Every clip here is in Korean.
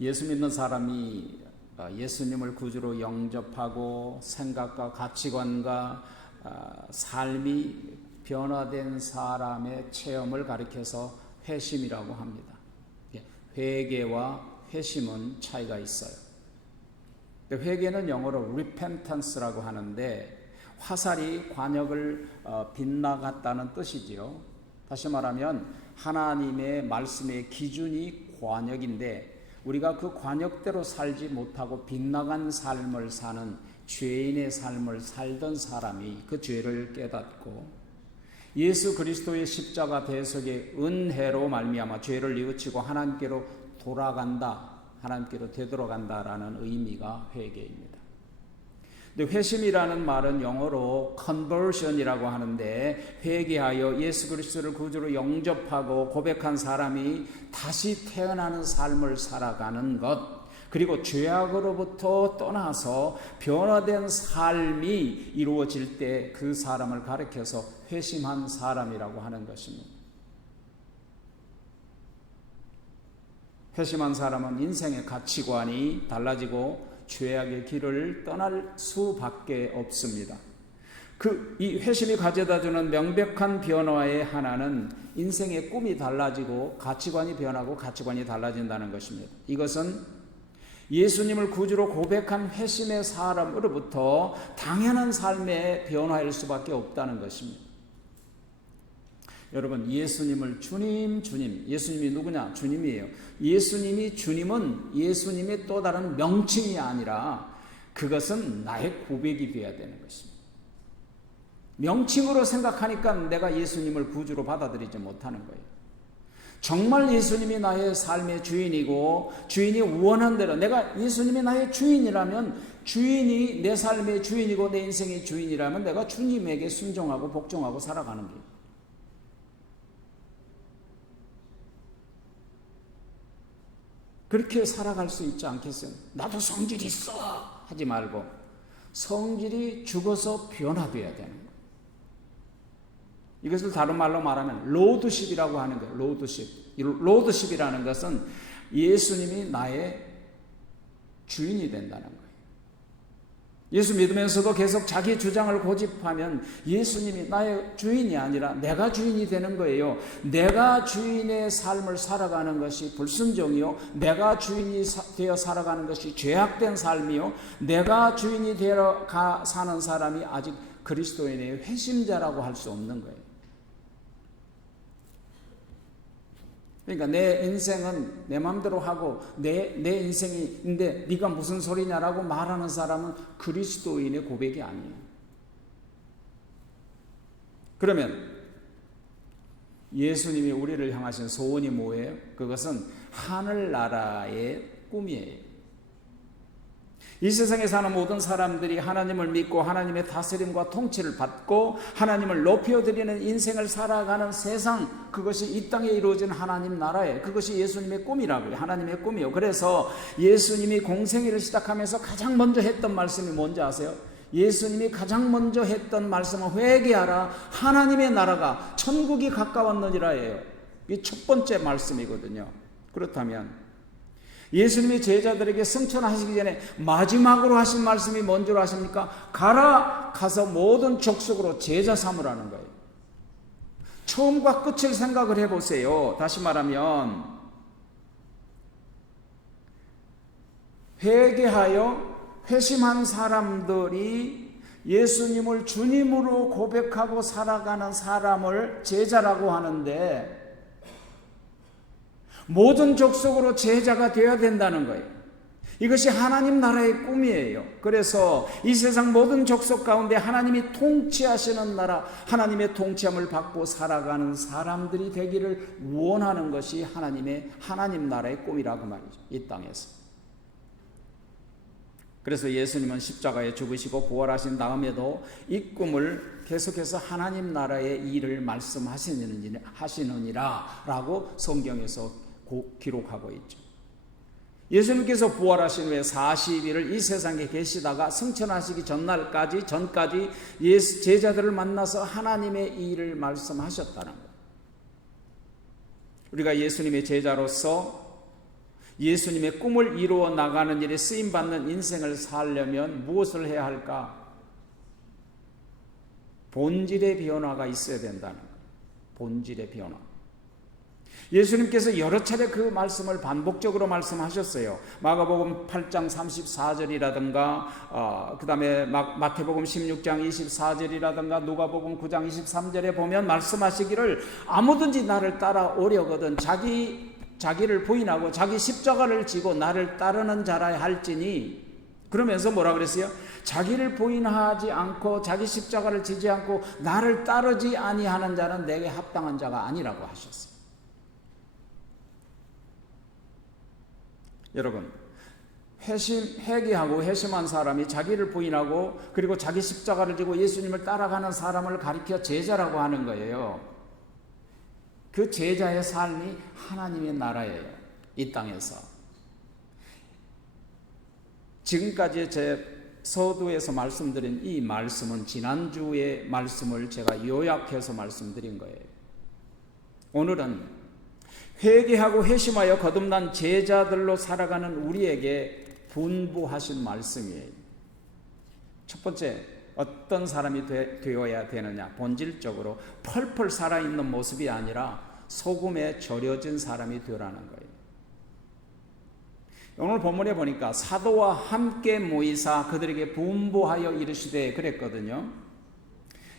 예수 믿는 사람이 예수님을 구주로 영접하고 생각과 가치관과 삶이 변화된 사람의 체험을 가리켜서 회심이라고 합니다. 회개와 회심은 차이가 있어요. 회개는 영어로 repentance라고 하는데 화살이 관역을 빗나갔다는 뜻이지요. 다시 말하면 하나님의 말씀의 기준이 관역인데 우리가 그 관역대로 살지 못하고 빗나간 삶을 사는 죄인의 삶을 살던 사람이 그 죄를 깨닫고 예수 그리스도의 십자가 대속의 은혜로 말미암아 죄를 뉘우치고 하나님께로 돌아간다, 하나님께로 되돌아간다라는 의미가 회개입니다. 근데 회심이라는 말은 영어로 conversion이라고 하는데 회개하여 예수 그리스도를 구주로 영접하고 고백한 사람이 다시 태어나는 삶을 살아가는 것, 그리고 죄악으로부터 떠나서 변화된 삶이 이루어질 때 그 사람을 가리켜서 회심한 사람이라고 하는 것입니다. 회심한 사람은 인생의 가치관이 달라지고 죄악의 길을 떠날 수밖에 없습니다. 이 회심이 가져다주는 명백한 변화의 하나는 인생의 꿈이 달라지고 가치관이 변하고 가치관이 달라진다는 것입니다. 이것은 예수님을 구주로 고백한 회심의 사람으로부터 당연한 삶의 변화일 수밖에 없다는 것입니다. 여러분, 예수님을 주님, 예수님이 누구냐? 주님이에요. 예수님이 주님은 예수님의 또 다른 명칭이 아니라 그것은 나의 고백이 되어야 되는 것입니다. 명칭으로 생각하니까 내가 예수님을 구주로 받아들이지 못하는 거예요. 정말 예수님이 나의 삶의 주인이고 주인이 원한 대로 내가 예수님이 나의 주인이라면 주인이 내 삶의 주인이고 내 인생의 주인이라면 내가 주님에게 순종하고 복종하고 살아가는 거예요. 그렇게 살아갈 수 있지 않겠어요? 나도 성질이 있어 하지 말고 성질이 죽어서 변화되어야 되는 거예요. 이것을 다른 말로 말하면 로드십이라고 하는 거예요. 로드십이라는 것은 예수님이 나의 주인이 된다는 거예요. 예수 믿으면서도 계속 자기 주장을 고집하면 예수님이 나의 주인이 아니라 내가 주인이 되는 거예요. 내가 주인의 삶을 살아가는 것이 불순종이요, 내가 주인이 되어 살아가는 것이 죄악된 삶이요, 내가 주인이 되어 사는 사람이 아직 그리스도인의 회심자라고 할 수 없는 거예요. 그러니까 내 인생은 내 마음대로 하고 내 인생인데 네가 무슨 소리냐라고 말하는 사람은 그리스도인의 고백이 아니에요. 그러면 예수님이 우리를 향하신 소원이 뭐예요? 그것은 하늘나라의 꿈이에요. 이 세상에 사는 모든 사람들이 하나님을 믿고 하나님의 다스림과 통치를 받고 하나님을 높여드리는 인생을 살아가는 세상, 그것이 이 땅에 이루어진 하나님 나라에, 그것이 예수님의 꿈이라고요. 하나님의 꿈이요. 그래서 예수님이 공생애를 시작하면서 가장 먼저 했던 말씀이 뭔지 아세요? 예수님이 가장 먼저 했던 말씀은 회개하라, 하나님의 나라가 천국이 가까웠느니라예요. 이게 첫 번째 말씀이거든요. 그렇다면 예수님이 제자들에게 승천하시기 전에 마지막으로 하신 말씀이 뭔 줄 아십니까? 가서 모든 족속으로 제자 삼으라는 거예요. 처음과 끝을 생각을 해보세요. 다시 말하면 회개하여 회심한 사람들이 예수님을 주님으로 고백하고 살아가는 사람을 제자라고 하는데 모든 족속으로 제자가 되어야 된다는 거예요. 이것이 하나님 나라의 꿈이에요. 그래서 이 세상 모든 족속 가운데 하나님이 통치하시는 나라, 하나님의 통치함을 받고 살아가는 사람들이 되기를 원하는 것이 하나님 나라의 꿈이라고 말이죠. 이 땅에서. 그래서 예수님은 십자가에 죽으시고 부활하신 다음에도 이 꿈을 계속해서 하나님 나라의 일을 말씀하시느니라 라고 성경에서 기록하고 있죠. 예수님께서 부활하신 후에 40일을 이 세상에 계시다가 승천하시기 전까지 제자들을 만나서 하나님의 일을 말씀하셨다는 거예요. 우리가 예수님의 제자로서 예수님의 꿈을 이루어 나가는 일에 쓰임받는 인생을 살려면 무엇을 해야 할까? 본질의 변화가 있어야 된다는 거예요. 본질의 변화. 예수님께서 여러 차례 그 말씀을 반복적으로 말씀하셨어요. 마가복음 8장 34절이라든가 그 다음에 마태복음 16장 24절이라든가 누가복음 9장 23절에 보면 말씀하시기를 아무든지 나를 따라오려거든 자기를 부인하고 자기 십자가를 지고 나를 따르는 자라 할지니, 그러면서 뭐라 그랬어요? 자기를 부인하지 않고 자기 십자가를 지지 않고 나를 따르지 아니하는 자는 내게 합당한 자가 아니라고 하셨어요. 여러분, 회개하고 회심한 사람이 자기를 부인하고 그리고 자기 십자가를 지고 예수님을 따라가는 사람을 가리켜 제자라고 하는 거예요. 그 제자의 삶이 하나님의 나라예요. 이 땅에서. 지금까지 제 서두에서 말씀드린 이 말씀은 지난주의 말씀을 제가 요약해서 말씀드린 거예요. 오늘은 회개하고 회심하여 거듭난 제자들로 살아가는 우리에게 분부하신 말씀이에요. 첫 번째, 어떤 사람이 되어야 되느냐? 본질적으로 펄펄 살아있는 모습이 아니라 소금에 절여진 사람이 되라는 거예요. 오늘 본문에 보니까 사도와 함께 모이사 그들에게 분부하여 이르시되 그랬거든요.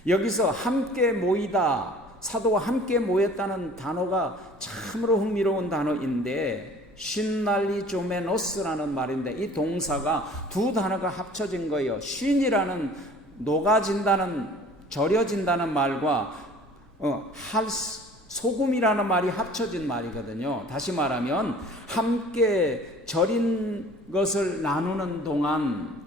여기서 함께 모이다, 사도와 함께 모였다는 단어가 참으로 흥미로운 단어인데 신날리조메노스라는 말인데 이 동사가 두 단어가 합쳐진 거예요. 쉰이라는 녹아진다는, 절여진다는 말과 소금이라는 말이 합쳐진 말이거든요. 다시 말하면 함께 절인 것을 나누는 동안,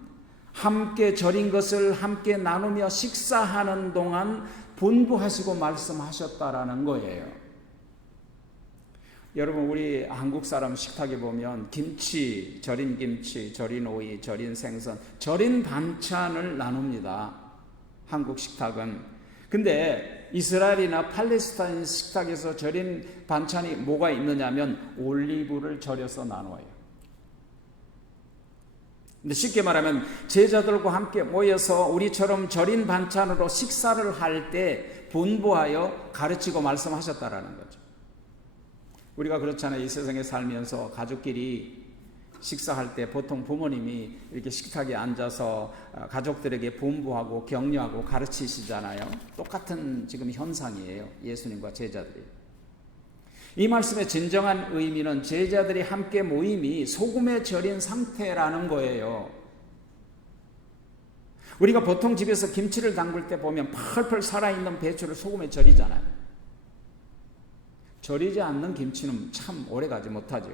함께 절인 것을 함께 나누며 식사하는 동안 분부하시고 말씀하셨다라는 거예요. 여러분, 우리 한국 사람 식탁에 보면 김치, 절인 김치, 절인 오이, 절인 생선, 절인 반찬을 나눕니다. 한국 식탁은. 근데 이스라엘이나 팔레스타인 식탁에서 절인 반찬이 뭐가 있느냐면 올리브를 절여서 나눠요. 근데 쉽게 말하면 제자들과 함께 모여서 우리처럼 절인 반찬으로 식사를 할 때 분부하여 가르치고 말씀하셨다라는 거죠. 우리가 그렇잖아요. 이 세상에 살면서 가족끼리 식사할 때 보통 부모님이 이렇게 식탁에 앉아서 가족들에게 분부하고 격려하고 가르치시잖아요. 똑같은 지금 현상이에요. 예수님과 제자들이. 이 말씀의 진정한 의미는 제자들이 함께 모임이 소금에 절인 상태라는 거예요. 우리가 보통 집에서 김치를 담글 때 보면 펄펄 살아있는 배추를 소금에 절이잖아요. 절이지 않는 김치는 참 오래가지 못하죠.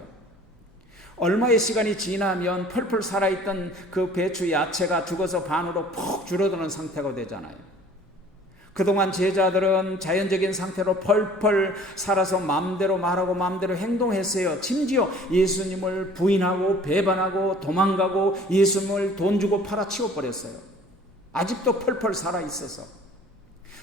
얼마의 시간이 지나면 펄펄 살아있던 그 배추 야채가 죽어서 반으로 푹 줄어드는 상태가 되잖아요. 그동안 제자들은 자연적인 상태로 펄펄 살아서 마음대로 말하고 마음대로 행동했어요. 심지어 예수님을 부인하고 배반하고 도망가고 예수님을 돈 주고 팔아치워버렸어요. 아직도 펄펄 살아있어서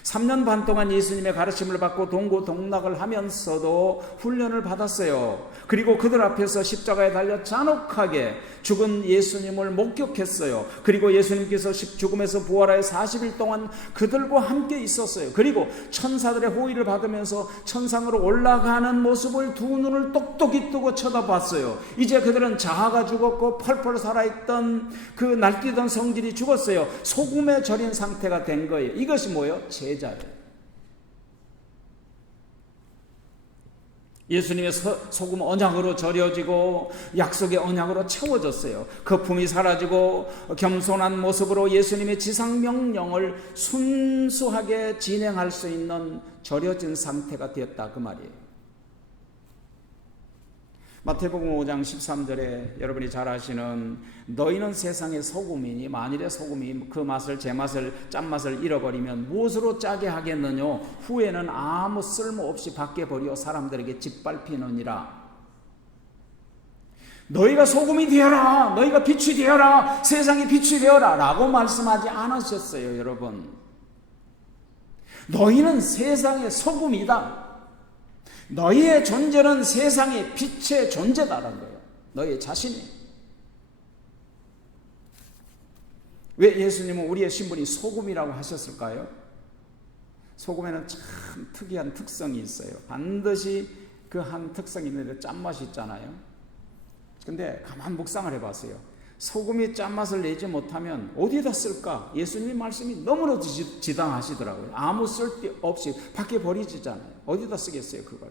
3년 반 동안 예수님의 가르침을 받고 동고동락을 하면서도 훈련을 받았어요. 그리고 그들 앞에서 십자가에 달려 잔혹하게 죽은 예수님을 목격했어요. 그리고 예수님께서 죽음에서 부활하여 40일 동안 그들과 함께 있었어요. 그리고 천사들의 호의를 받으면서 천상으로 올라가는 모습을 두 눈을 똑똑히 뜨고 쳐다봤어요. 이제 그들은 자아가 죽었고 펄펄 살아있던 그 날뛰던 성질이 죽었어요. 소금에 절인 상태가 된 거예요. 이것이 뭐예요? 제자예요. 예수님의 소금 언약으로 절여지고 약속의 언약으로 채워졌어요. 거품이 사라지고 겸손한 모습으로 예수님의 지상명령을 순수하게 진행할 수 있는 절여진 상태가 되었다 그 말이에요. 마태복음 5장 13절에 여러분이 잘 아시는 너희는 세상의 소금이니 만일의 소금이 그 맛을 제맛을 짠맛을 잃어버리면 무엇으로 짜게 하겠느냐 후에는 아무 쓸모없이 밖에 버려 사람들에게 짓밟히느니라. 너희가 소금이 되어라, 너희가 빛이 되어라, 세상이 빛이 되어라 라고 말씀하지 않으셨어요. 여러분, 너희는 세상의 소금이다. 너희의 존재는 세상의 빛의 존재다라는 거예요. 너의 자신이. 왜 예수님은 우리의 신분이 소금이라고 하셨을까요? 소금에는 참 특이한 특성이 있어요. 반드시 그 한 특성이 있는데 짠맛이 있잖아요. 근데 가만 묵상을 해봤어요. 소금이 짠맛을 내지 못하면 어디다 쓸까? 예수님의 말씀이 너무나도 지당하시더라고요. 아무 쓸데없이 밖에 버리지잖아요. 어디다 쓰겠어요 그걸?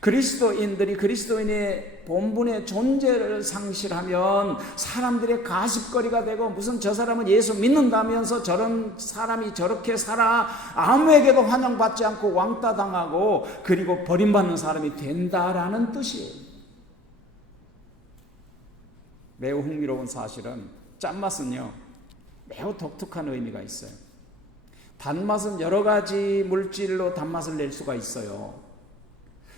그리스도인들이 그리스도인의 본분의 존재를 상실하면 사람들의 가십거리가 되고, 무슨 저 사람은 예수 믿는다면서 저런 사람이 저렇게 살아 아무에게도 환영받지 않고 왕따 당하고 그리고 버림받는 사람이 된다라는 뜻이에요. 매우 흥미로운 사실은 짠맛은요 매우 독특한 의미가 있어요. 단맛은 여러 가지 물질로 단맛을 낼 수가 있어요.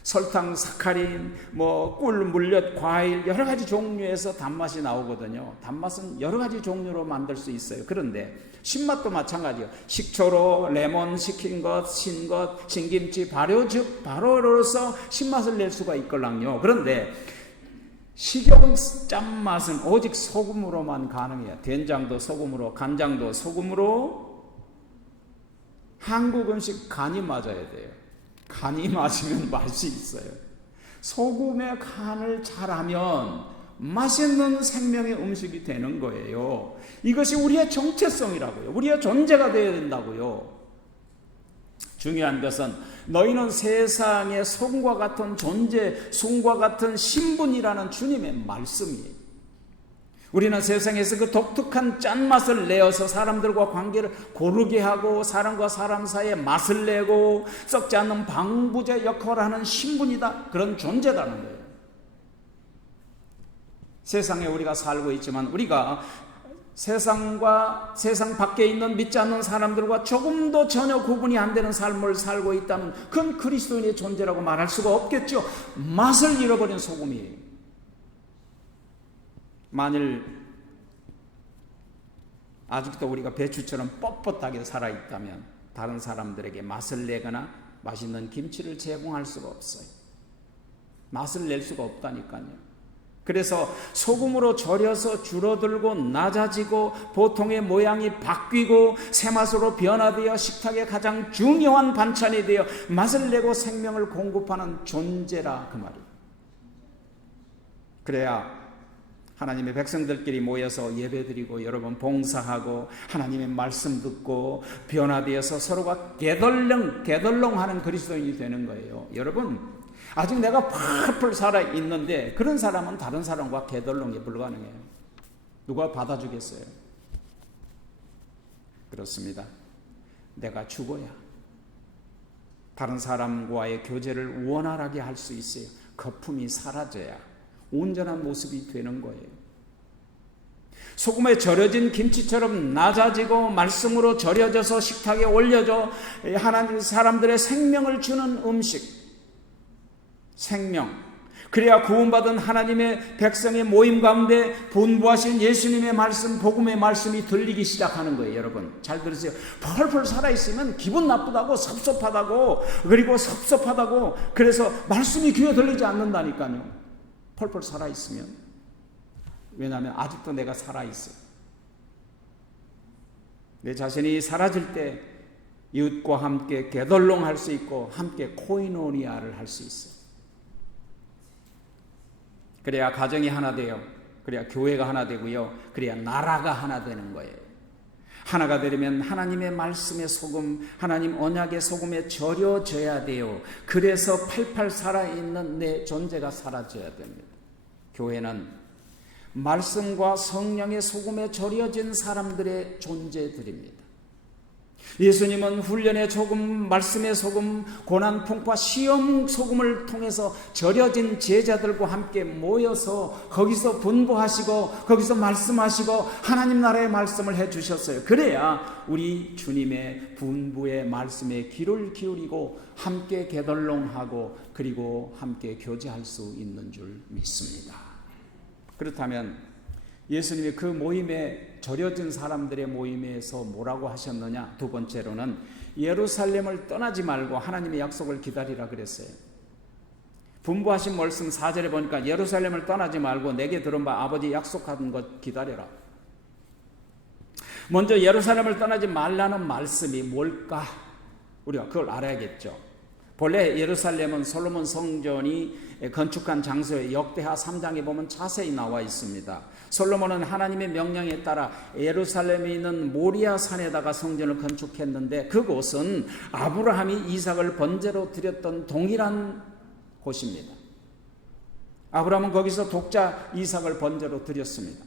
설탕, 사카린, 꿀, 물엿, 과일 여러 가지 종류에서 단맛이 나오거든요. 단맛은 여러 가지 종류로 만들 수 있어요. 그런데 신맛도 마찬가지예요. 식초로, 레몬 식힌 것, 신 것, 신김치, 발효, 즉 발효로서 신맛을 낼 수가 있걸랑요. 그런데 식용 짠맛은 오직 소금으로만 가능해요. 된장도 소금으로, 간장도 소금으로. 한국 음식 간이 맞아야 돼요. 간이 맞으면 맛이 있어요. 소금의 간을 잘하면 맛있는 생명의 음식이 되는 거예요. 이것이 우리의 정체성이라고요. 우리의 존재가 되어야 된다고요. 중요한 것은 너희는 세상의 손과 같은 존재, 손과 같은 신분이라는 주님의 말씀이에요. 우리는 세상에서 그 독특한 짠맛을 내어서 사람들과 관계를 고르게 하고 사람과 사람 사이에 맛을 내고 썩지 않는 방부제 역할을 하는 신분이다, 그런 존재다는 거예요. 세상에 우리가 살고 있지만 우리가 세상과 세상 밖에 있는 믿지 않는 사람들과 조금도 전혀 구분이 안 되는 삶을 살고 있다면 그건 그리스도인의 존재라고 말할 수가 없겠죠. 맛을 잃어버린 소금이에요. 만일 아직도 우리가 배추처럼 뻣뻣하게 살아있다면 다른 사람들에게 맛을 내거나 맛있는 김치를 제공할 수가 없어요. 맛을 낼 수가 없다니까요. 그래서 소금으로 절여서 줄어들고 낮아지고 보통의 모양이 바뀌고 새맛으로 변화되어 식탁의 가장 중요한 반찬이 되어 맛을 내고 생명을 공급하는 존재라 그 말이에요. 그래야 하나님의 백성들끼리 모여서 예배드리고 여러분 봉사하고 하나님의 말씀 듣고 변화되어서 서로가 게덜렁하는 그리스도인이 되는 거예요. 여러분, 아직 내가 펄펄 살아있는데 그런 사람은 다른 사람과 게덜렁이 불가능해요. 누가 받아주겠어요? 그렇습니다. 내가 죽어야 다른 사람과의 교제를 원활하게 할 수 있어요. 거품이 사라져야 온전한 모습이 되는 거예요. 소금에 절여진 김치처럼 낮아지고 말씀으로 절여져서 식탁에 올려져 하나님 사람들의 생명을 주는 음식, 생명. 그래야 구원받은 하나님의 백성의 모임 가운데 분부하신 예수님의 말씀, 복음의 말씀이 들리기 시작하는 거예요. 여러분 잘 들으세요. 펄펄 살아있으면 기분 나쁘다고, 섭섭하다고, 그래서 말씀이 귀에 들리지 않는다니까요. 펄펄 살아있으면. 왜냐하면 아직도 내가 살아있어요. 내 자신이 사라질 때 이웃과 함께 게덜롱할 수 있고 함께 코이노니아를 할 수 있어요. 그래야 가정이 하나 돼요. 그래야 교회가 하나 되고요. 그래야 나라가 하나 되는 거예요. 하나가 되려면 하나님의 말씀의 소금, 하나님 언약의 소금에 절여져야 돼요. 그래서 팔팔 살아있는 내 존재가 사라져야 됩니다. 교회는 말씀과 성령의 소금에 절여진 사람들의 존재들입니다. 예수님은 훈련의 소금, 말씀의 소금, 고난, 풍파, 시험 소금을 통해서 절여진 제자들과 함께 모여서 거기서 분부하시고 거기서 말씀하시고 하나님 나라의 말씀을 해주셨어요. 그래야 우리 주님의 분부의 말씀에 귀를 기울이고 함께 게덜롱하고 그리고 함께 교제할 수 있는 줄 믿습니다. 그렇다면 예수님이 그 모임에 절여진 사람들의 모임에서 뭐라고 하셨느냐? 두 번째로는 예루살렘을 떠나지 말고 하나님의 약속을 기다리라 그랬어요. 분부하신 말씀 4절에 보니까 예루살렘을 떠나지 말고 내게 들은 바 아버지 약속한 것 기다려라. 먼저 예루살렘을 떠나지 말라는 말씀이 뭘까? 우리가 그걸 알아야겠죠. 본래 예루살렘은 솔로몬 성전이 건축한 장소에 역대하 3장에 보면 자세히 나와 있습니다. 솔로몬은 하나님의 명령에 따라 예루살렘에 있는 모리아 산에다가 성전을 건축했는데 그곳은 아브라함이 이삭을 번제로 드렸던 동일한 곳입니다. 아브라함은 거기서 독자 이삭을 번제로 드렸습니다.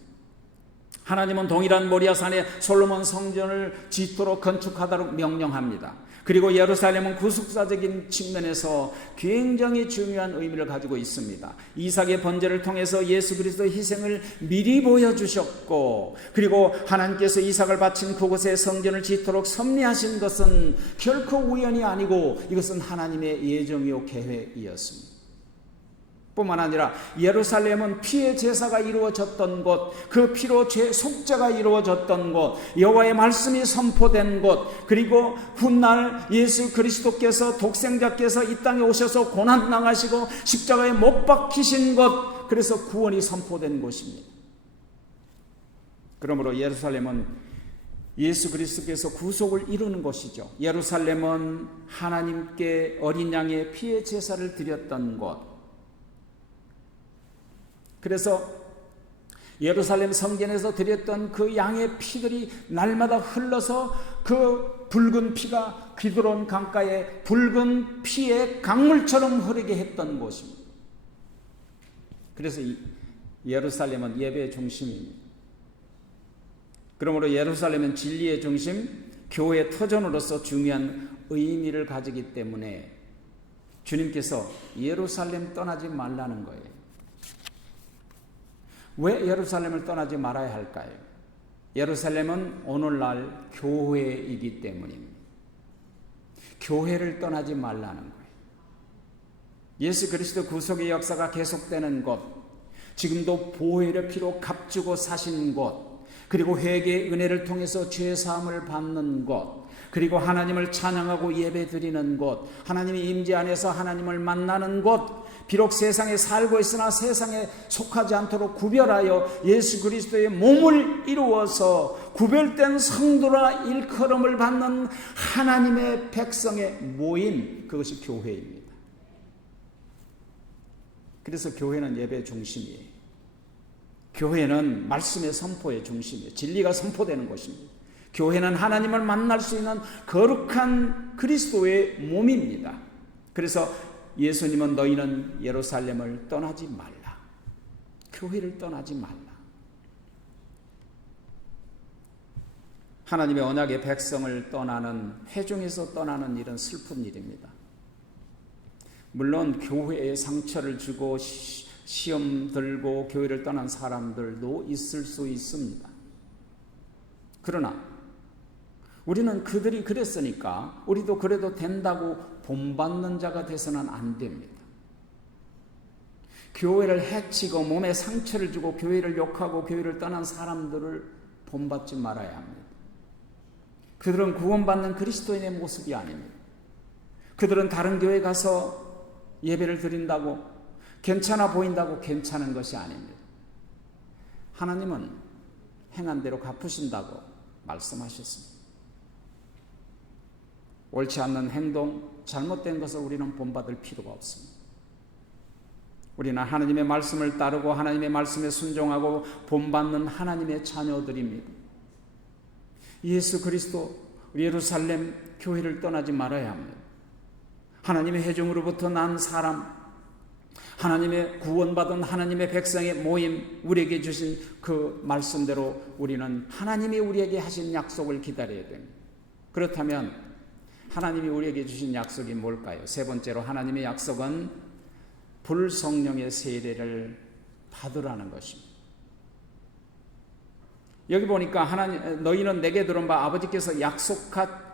하나님은 동일한 모리아 산에 솔로몬 성전을 짓도록 건축하도록 명령합니다. 그리고 예루살렘은 구속사적인 측면에서 굉장히 중요한 의미를 가지고 있습니다. 이삭의 번제를 통해서 예수 그리스도의 희생을 미리 보여주셨고, 그리고 하나님께서 이삭을 바친 그곳에 성전을 짓도록 섭리하신 것은 결코 우연이 아니고 이것은 하나님의 예정이요 계획이었습니다. 뿐만 아니라 예루살렘은 피의 제사가 이루어졌던 곳, 그 피로 죄 속죄가 이루어졌던 곳, 여호와의 말씀이 선포된 곳, 그리고 훗날 예수 그리스도께서 독생자께서 이 땅에 오셔서 고난 당하시고 십자가에 못 박히신 곳, 그래서 구원이 선포된 곳입니다. 그러므로 예루살렘은 예수 그리스도께서 구속을 이루는 곳이죠. 예루살렘은 하나님께 어린 양의 피의 제사를 드렸던 곳. 그래서 예루살렘 성전에서 드렸던 그 양의 피들이 날마다 흘러서 그 붉은 피가 기드론 강가에 붉은 피의 강물처럼 흐르게 했던 곳입니다. 그래서 예루살렘은 예배의 중심입니다. 그러므로 예루살렘은 진리의 중심, 교회의 터전으로서 중요한 의미를 가지기 때문에 주님께서 예루살렘 떠나지 말라는 거예요. 왜 예루살렘을 떠나지 말아야 할까요? 예루살렘은 오늘날 교회이기 때문입니다. 교회를 떠나지 말라는 거예요. 예수 그리스도 구속의 역사가 계속되는 곳, 지금도 보혈의 피로 값주고 사신 곳, 그리고 회개의 은혜를 통해서 죄 사함을 받는 곳, 그리고 하나님을 찬양하고 예배드리는 곳, 하나님의 임재 안에서 하나님을 만나는 곳, 비록 세상에 살고 있으나 세상에 속하지 않도록 구별하여 예수 그리스도의 몸을 이루어서 구별된 성도라 일컬음을 받는 하나님의 백성의 모임, 그것이 교회입니다. 그래서 교회는 예배의 중심이에요. 교회는 말씀의 선포의 중심이에요. 진리가 선포되는 곳입니다. 교회는 하나님을 만날 수 있는 거룩한 그리스도의 몸입니다. 그래서 예수님은 너희는 예루살렘을 떠나지 말라. 교회를 떠나지 말라. 하나님의 언약의 백성을 떠나는, 회중에서 떠나는 일은 슬픈 일입니다. 물론 교회에 상처를 주고 시험 들고 교회를 떠난 사람들도 있을 수 있습니다. 그러나 우리는 그들이 그랬으니까 우리도 그래도 된다고 본받는 자가 돼서는 안 됩니다. 교회를 해치고 몸에 상처를 주고 교회를 욕하고 교회를 떠난 사람들을 본받지 말아야 합니다. 그들은 구원받는 그리스도인의 모습이 아닙니다. 그들은 다른 교회 가서 예배를 드린다고, 괜찮아 보인다고 괜찮은 것이 아닙니다. 하나님은 행한 대로 갚으신다고 말씀하셨습니다. 옳지 않는 행동, 잘못된 것을 우리는 본받을 필요가 없습니다. 우리는 하나님의 말씀을 따르고 하나님의 말씀에 순종하고 본받는 하나님의 자녀들입니다. 예수 그리스도 예루살렘 교회를 떠나지 말아야 합니다. 하나님의 회중으로부터 난 사람, 하나님의 구원받은 하나님의 백성의 모임, 우리에게 주신 그 말씀대로 우리는 하나님이 우리에게 하신 약속을 기다려야 됩니다. 그렇다면 하나님이 우리에게 주신 약속이 뭘까요? 세 번째로 하나님의 약속은 불성령의 세례를 받으라는 것입니다. 여기 보니까 하나님, 너희는 내게 들은 바 아버지께서 약속한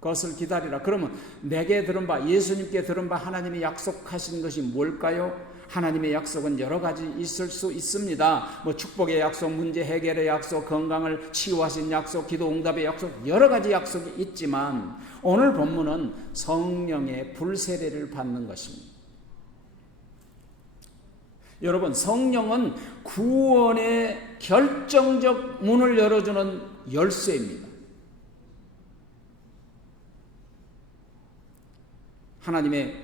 것을 기다리라. 그러면 내게 들은 바, 예수님께 들은 바 하나님이 약속하신 것이 뭘까요? 하나님의 약속은 여러 가지 있을 수 있습니다. 축복의 약속, 문제 해결의 약속, 건강을 치유하신 약속, 기도 응답의 약속, 여러 가지 약속이 있지만 오늘 본문은 성령의 불세례를 받는 것입니다. 여러분, 성령은 구원의 결정적 문을 열어주는 열쇠입니다. 하나님의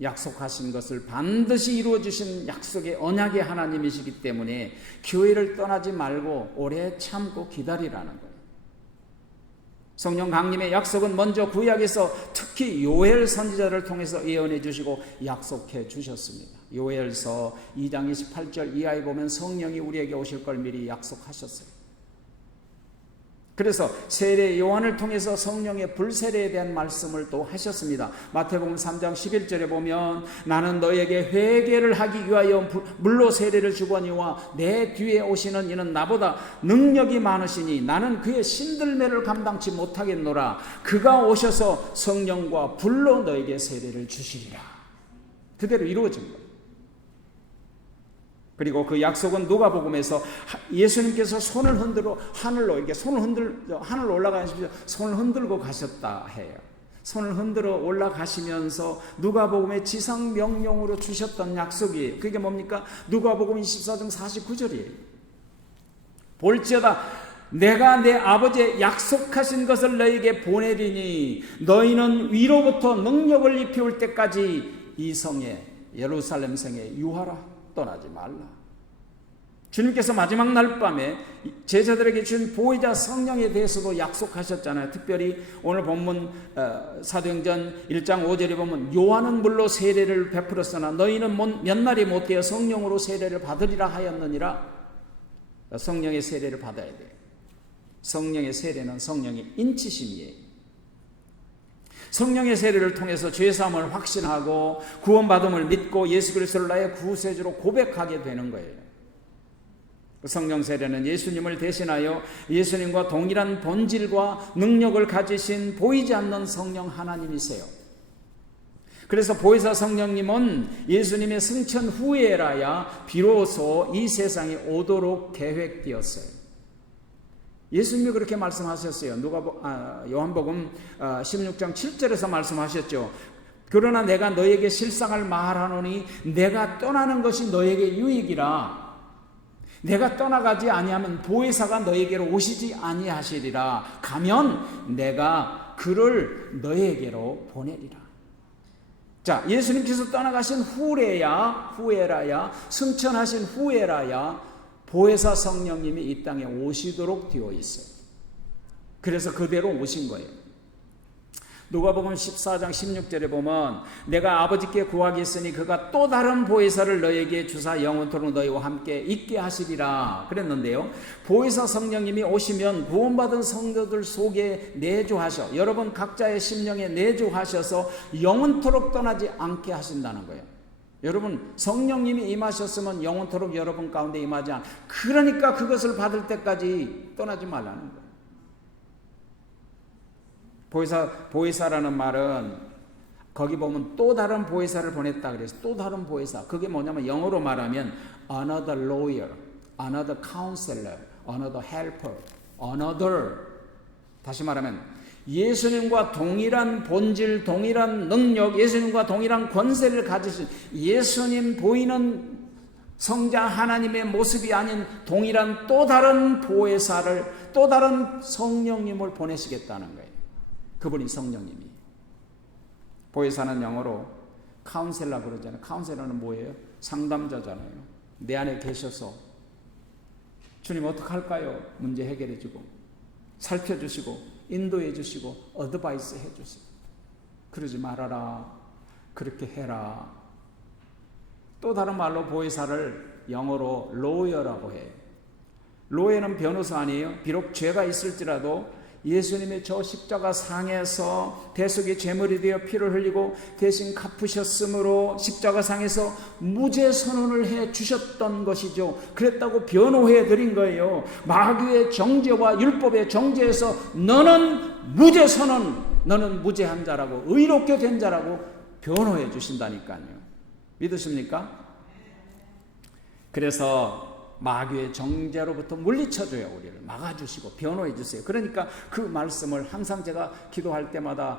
약속하신 것을 반드시 이루어주신 약속의 언약의 하나님이시기 때문에 교회를 떠나지 말고 오래 참고 기다리라는 거예요. 성령 강림의 약속은 먼저 구약에서 특히 요엘 선지자를 통해서 예언해 주시고 약속해 주셨습니다. 요엘서 2장 28절 이하에 보면 성령이 우리에게 오실 걸 미리 약속하셨어요. 그래서 세례 요한을 통해서 성령의 불세례에 대한 말씀을 또 하셨습니다. 마태복음 3장 11절에 보면 나는 너에게 회개를 하기 위하여 물로 세례를 주거니와 내 뒤에 오시는 이는 나보다 능력이 많으시니 나는 그의 신들매를 감당치 못하겠노라. 그가 오셔서 성령과 불로 너에게 세례를 주시리라. 그대로 이루어진 거예요. 그리고 그 약속은 누가복음에서 예수님께서 손을 흔들어 하늘로 이렇게 하늘로 올라가십시오. 손을 흔들고 가셨다 해요. 손을 흔들어 올라가시면서 누가복음의 지상 명령으로 주셨던 약속이에요. 그게 뭡니까? 누가복음 24장 49절이에요. 볼지어다 내가 내 아버지의 약속하신 것을 너희에게 보내리니 너희는 위로부터 능력을 입혀올 때까지 이 성에 예루살렘 성에 유하라. 떠나지 말라. 주님께서 마지막 날 밤에 제자들에게 준 보혜자 성령에 대해서도 약속하셨잖아요. 특별히 오늘 본문 사도행전 1장 5절에 보면 요한은 물로 세례를 베풀었으나 너희는 몇 날이 못되어 성령으로 세례를 받으리라 하였느니라. 성령의 세례를 받아야 돼요. 성령의 세례는 성령의 인치심이에요. 성령의 세례를 통해서 죄사함을 확신하고 구원받음을 믿고 예수 그리스도를 나의 구세주로 고백하게 되는 거예요. 성령 세례는 예수님을 대신하여 예수님과 동일한 본질과 능력을 가지신 보이지 않는 성령 하나님이세요. 그래서 보혜사 성령님은 예수님의 승천 후에라야 비로소 이 세상에 오도록 계획되었어요. 예수님이 그렇게 말씀하셨어요. 요한복음 16장 7절에서 말씀하셨죠. 그러나 내가 너에게 실상을 말하노니 내가 떠나는 것이 너에게 유익이라. 내가 떠나가지 아니하면 보혜사가 너에게로 오시지 아니하시리라. 가면 내가 그를 너에게로 보내리라. 자, 예수님께서 떠나가신 후에라야 승천하신 후에라야 보혜사 성령님이 이 땅에 오시도록 되어 있어요. 그래서 그대로 오신 거예요. 누가복음 14장 16절에 보면 내가 아버지께 구하겠으니 그가 또 다른 보혜사를 너에게 주사 영원토록 너희와 함께 있게 하시리라 그랬는데요. 보혜사 성령님이 오시면 구원받은 성도들 속에 내주하셔 여러분 각자의 심령에 내주하셔서 영원토록 떠나지 않게 하신다는 거예요. 여러분 성령님이 임하셨으면 영원토록 여러분 가운데 임하지 않아. 그러니까 그것을 받을 때까지 떠나지 말라는 거예요. 보혜사라는 말은 거기 보면 또 다른 보혜사를 보냈다 그래서 또 다른 보혜사. 그게 뭐냐면 영어로 말하면 another lawyer, another counselor, another helper, another. 다시 말하면 예수님과 동일한 본질, 동일한 능력, 예수님과 동일한 권세를 가지신 예수님 보이는 성자 하나님의 모습이 아닌 동일한 또 다른 보혜사를, 또 다른 성령님을 보내시겠다는 거예요. 그분이 성령님이. 보혜사는 영어로 카운셀러 그러잖아요. 카운셀러는 뭐예요? 상담자잖아요. 내 안에 계셔서 주님 어떡할까요? 문제 해결해 주고 살펴주시고 인도해 주시고 어드바이스 해 주시고 그러지 말아라. 그렇게 해라. 또 다른 말로 보혜사를 영어로 로여라고 해요. 로여는 변호사 아니에요. 비록 죄가 있을지라도 예수님의 저 십자가 상에서 대속의 제물이 되어 피를 흘리고 대신 갚으셨으므로 십자가 상에서 무죄 선언을 해 주셨던 것이죠. 그랬다고 변호해 드린 거예요. 마귀의 정죄와 율법의 정죄에서 너는 무죄 선언, 너는 무죄한 자라고 의롭게 된 자라고 변호해 주신다니까요. 믿으십니까? 그래서 마귀의 정죄로부터 물리쳐줘요. 우리를 막아주시고 변호해 주세요. 그러니까 그 말씀을 항상 제가 기도할 때마다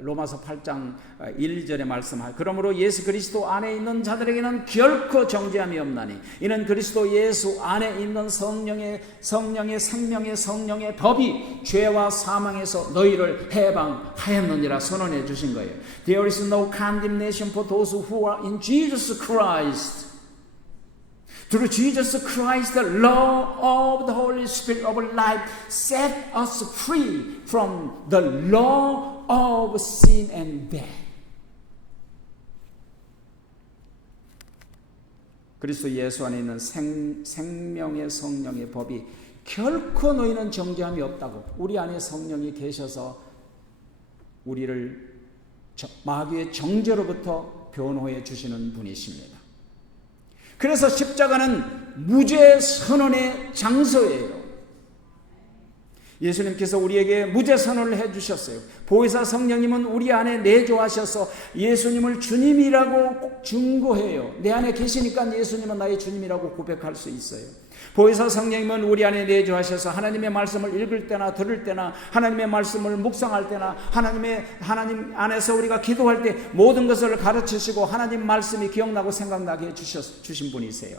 로마서 8장 1, 2절에 말씀하여 그러므로 예수 그리스도 안에 있는 자들에게는 결코 정죄함이 없나니 이는 그리스도 예수 안에 있는 성령의 생명의 성령의 법이 죄와 사망에서 너희를 해방하였느니라 선언해 주신 거예요. There is no condemnation for those who are in Jesus Christ. Through Jesus Christ, the law of the Holy Spirit of life set us free from the law of sin and death. 그리스도 예수 안에 있는 생명의 성령의 법이 결코 너희는 정죄함이 없다고. 우리 안에 성령이 계셔서 우리를 마귀의 정죄로부터 변호해 주시는 분이십니다. 그래서 십자가는 무죄 선언의 장소예요. 예수님께서 우리에게 무죄 선언을 해주셨어요. 보혜사 성령님은 우리 안에 내조하셔서 예수님을 주님이라고 꼭 증거해요. 내 안에 계시니까 예수님은 나의 주님이라고 고백할 수 있어요. 보혜사 성령님은 우리 안에 내조하셔서 하나님의 말씀을 읽을 때나 들을 때나 하나님의 말씀을 묵상할 때나 하나님 안에서 우리가 기도할 때 모든 것을 가르치시고 하나님 말씀이 기억나고 생각나게 해주신 분이세요.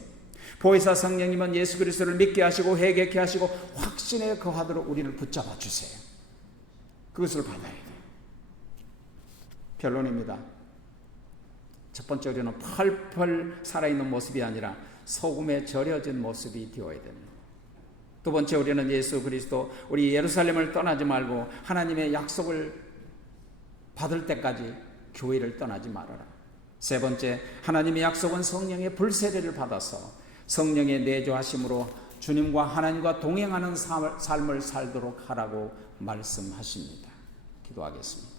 보혜사 성령님은 예수 그리스도를 믿게 하시고 회개케 하시고 확신에 거하도록 우리를 붙잡아 주세요. 그것을 받아야 돼요. 결론입니다. 첫 번째, 우리는 펄펄 살아있는 모습이 아니라 소금에 절여진 모습이 되어야 됩니다. 두 번째, 우리는 예수 그리스도 우리 예루살렘을 떠나지 말고 하나님의 약속을 받을 때까지 교회를 떠나지 말아라. 세 번째, 하나님의 약속은 성령의 불세례를 받아서 성령의 내조하심으로 주님과 하나님과 동행하는 삶을 살도록 하라고 말씀하십니다. 기도하겠습니다.